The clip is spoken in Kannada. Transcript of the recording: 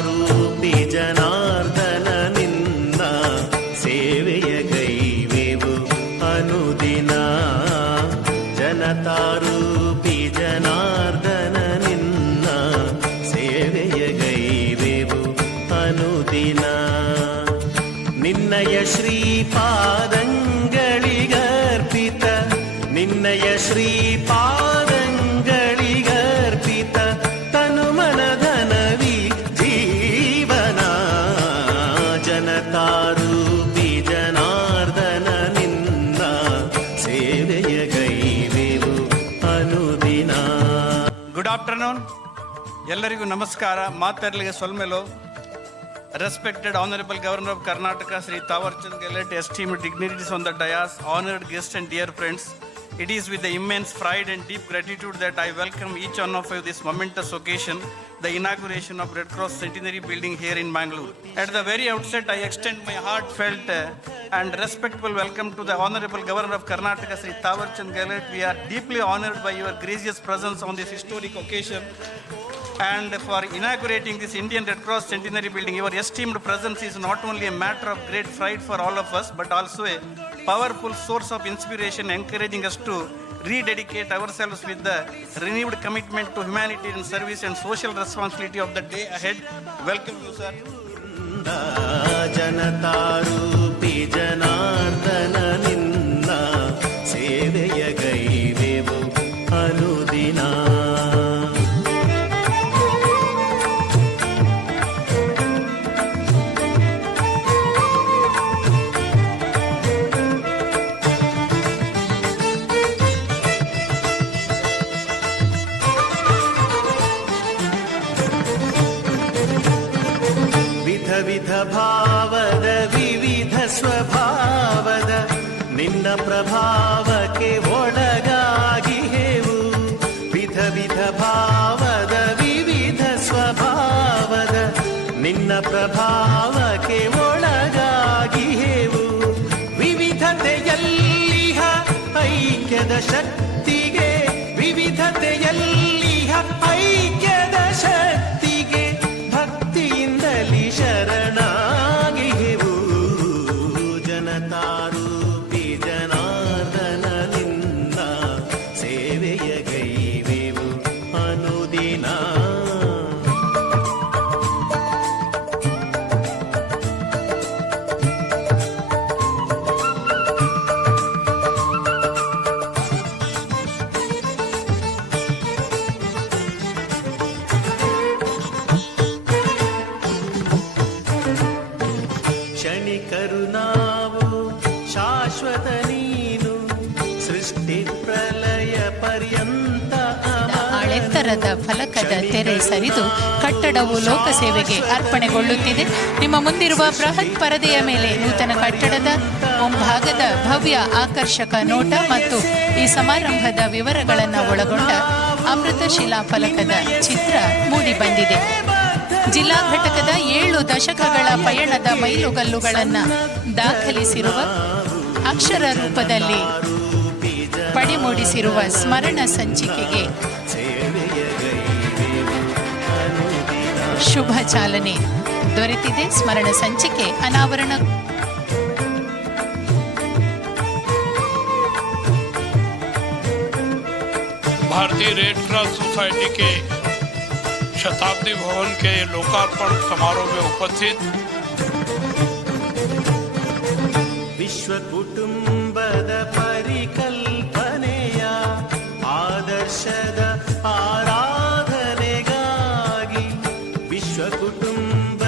ಜನತಾರೂಪಿ ಜನಾರ್ದನ ನಿನ್ನ ಸೇವೆಯ ಗೈವೆವು ಅನುದಿನ. ಜನತಾರೂಪಿ ಜನಾರ್ದನ ನಿನ್ನ ಸೇವೆಯ ಗೈವೆವು ಅನುದಿನ. ನಿನ್ನಯ ಶ್ರೀಪಾದಂಗಳಿಗರ್ಪಿತ, ನಿನ್ನಯ ಶ್ರೀಪಾದಂಗಳಿಗರ್ಪಿತ ತನುಮನಧನವಿ ಜೀವನ. ಜನತಾರೂಪಿ ಜನಾರ್ದನ ನಿನ್ನ ಸೇವೆಯ ಗೈವೆವು ಅನುದಿನ. ಗುಡ್ ಆಫ್ಟರ್ನೂನ್, ಎಲ್ಲರಿಗೂ ನಮಸ್ಕಾರ. ಮಾತಾಡಲಿಕ್ಕೆ ಸೊಲ್ಮೆಲೋ. Respected Honorable Governor of Karnataka, Sri Thawarchand Gehlot, esteemed dignitaries on the dais, honored guests and dear friends, it is with the immense pride and deep gratitude that I welcome each one of you this momentous occasion, the inauguration of Red Cross Centenary Building here in Bangalore. At the very outset, I extend my heartfelt and respectful welcome to the Honorable Governor of Karnataka, Sri Thawarchand Gehlot. We are deeply honored by your gracious presence on this historic occasion. And for inaugurating this Indian Red Cross Centenary Building, your esteemed presence is not only a matter of great pride for all of us, but also a powerful source of inspiration, encouraging us to rededicate ourselves with the renewed commitment to humanitarian service and social responsibility of the day ahead. Welcome you, sir. ಜನತಾರೂಪಿ Janardhana ನಿನ್ನ ಸೇವೆಯ ಗೈವೆವು ಅನುದಿನ. ವಿಧ ಭಾವದ ವಿವಿಧ ಸ್ವಭಾವದ ನಿನ್ನ ಪ್ರಭಾವಕ್ಕೆ ಒಳಗಾಗಿಹೆವು. ವಿಧ ವಿಧ ಭಾವದ ವಿವಿಧ ಸ್ವಭಾವದ ನಿನ್ನ ಪ್ರಭಾವಕ್ಕೆ ಒಳಗಾಗಿಹೆವು. ವಿವಿಧತೆಯಲ್ಲಿಹ ಐಕ್ಯದ ಶಕ್ತಿಗೆ, ವಿವಿಧತೆಯಲ್ಲಿಹ ಐಕ್ಯದ ಶಕ್ತಿಗೆ ಭಕ್ತಿಯಿಂದಲಿ ಶರಣಾಗಿಹೆವು. ಜನತಾರೂಪಿ ಜನಾರ್ದನ ನಿನ್ನ ಸೇವೆಯ ಗೈವೆವು ಅನುದಿನ. ಕ್ಷಣಿಕರು ನಾವು, ಶಾಶ್ವತ ನೀನು, ಸೃಷ್ಟಿ ಪ್ರಲಯ ಪರ್ಯಂತ. ಆಳೆತ್ತರದ ಫಲಕದ ತೆರೆ ಸರಿದು ಕಟ್ಟಡವು ಲೋಕಸೇವೆಗೆ ಅರ್ಪಣೆಗೊಳ್ಳುತ್ತಿದೆ. ನಿಮ್ಮ ಮುಂದಿರುವ ಬೃಹತ್ ಪರದೆಯ ಮೇಲೆ ನೂತನ ಕಟ್ಟಡದ ಮುಂಭಾಗದ ಭವ್ಯ ಆಕರ್ಷಕ ನೋಟ ಮತ್ತು ಈ ಸಮಾರಂಭದ ವಿವರಗಳನ್ನು ಒಳಗೊಂಡ ಅಮೃತ ಶಿಲಾ ಫಲಕದ ಚಿತ್ರ ಮೂಡಿಬಂದಿದೆ. ಜಿಲ್ಲಾ ಘಟಕದ 7 ದಶಕಗಳ ಪಯಣದ ಮೈಲುಗಲ್ಲುಗಳನ್ನು ದಾಖಲಿಸಿರುವ, ಅಕ್ಷರ ರೂಪದಲ್ಲಿ ಪಡಿಮೂಡಿಸಿರುವ ಸ್ಮರಣ ಸಂಚಿಕೆಗೆ ಶುಭ ಚಾಲನೆ ದೊರೆತಿದೆ. ಸ್ಮರಣ ಸಂಚಿಕೆ ಅನಾವರಣ. भारतीय रेड क्रॉस सोसाइटी के शताब्दी भवन के लोकार्पण समारोह में उपस्थित ವಿಶ್ವ ಕುಟುಂಬದ ಪರಿಕಲ್ಪನೆಯ ಆದರ್ಶದ ಆರಾಧನೆಗಾಗಿ, ವಿಶ್ವ ಕುಟುಂಬ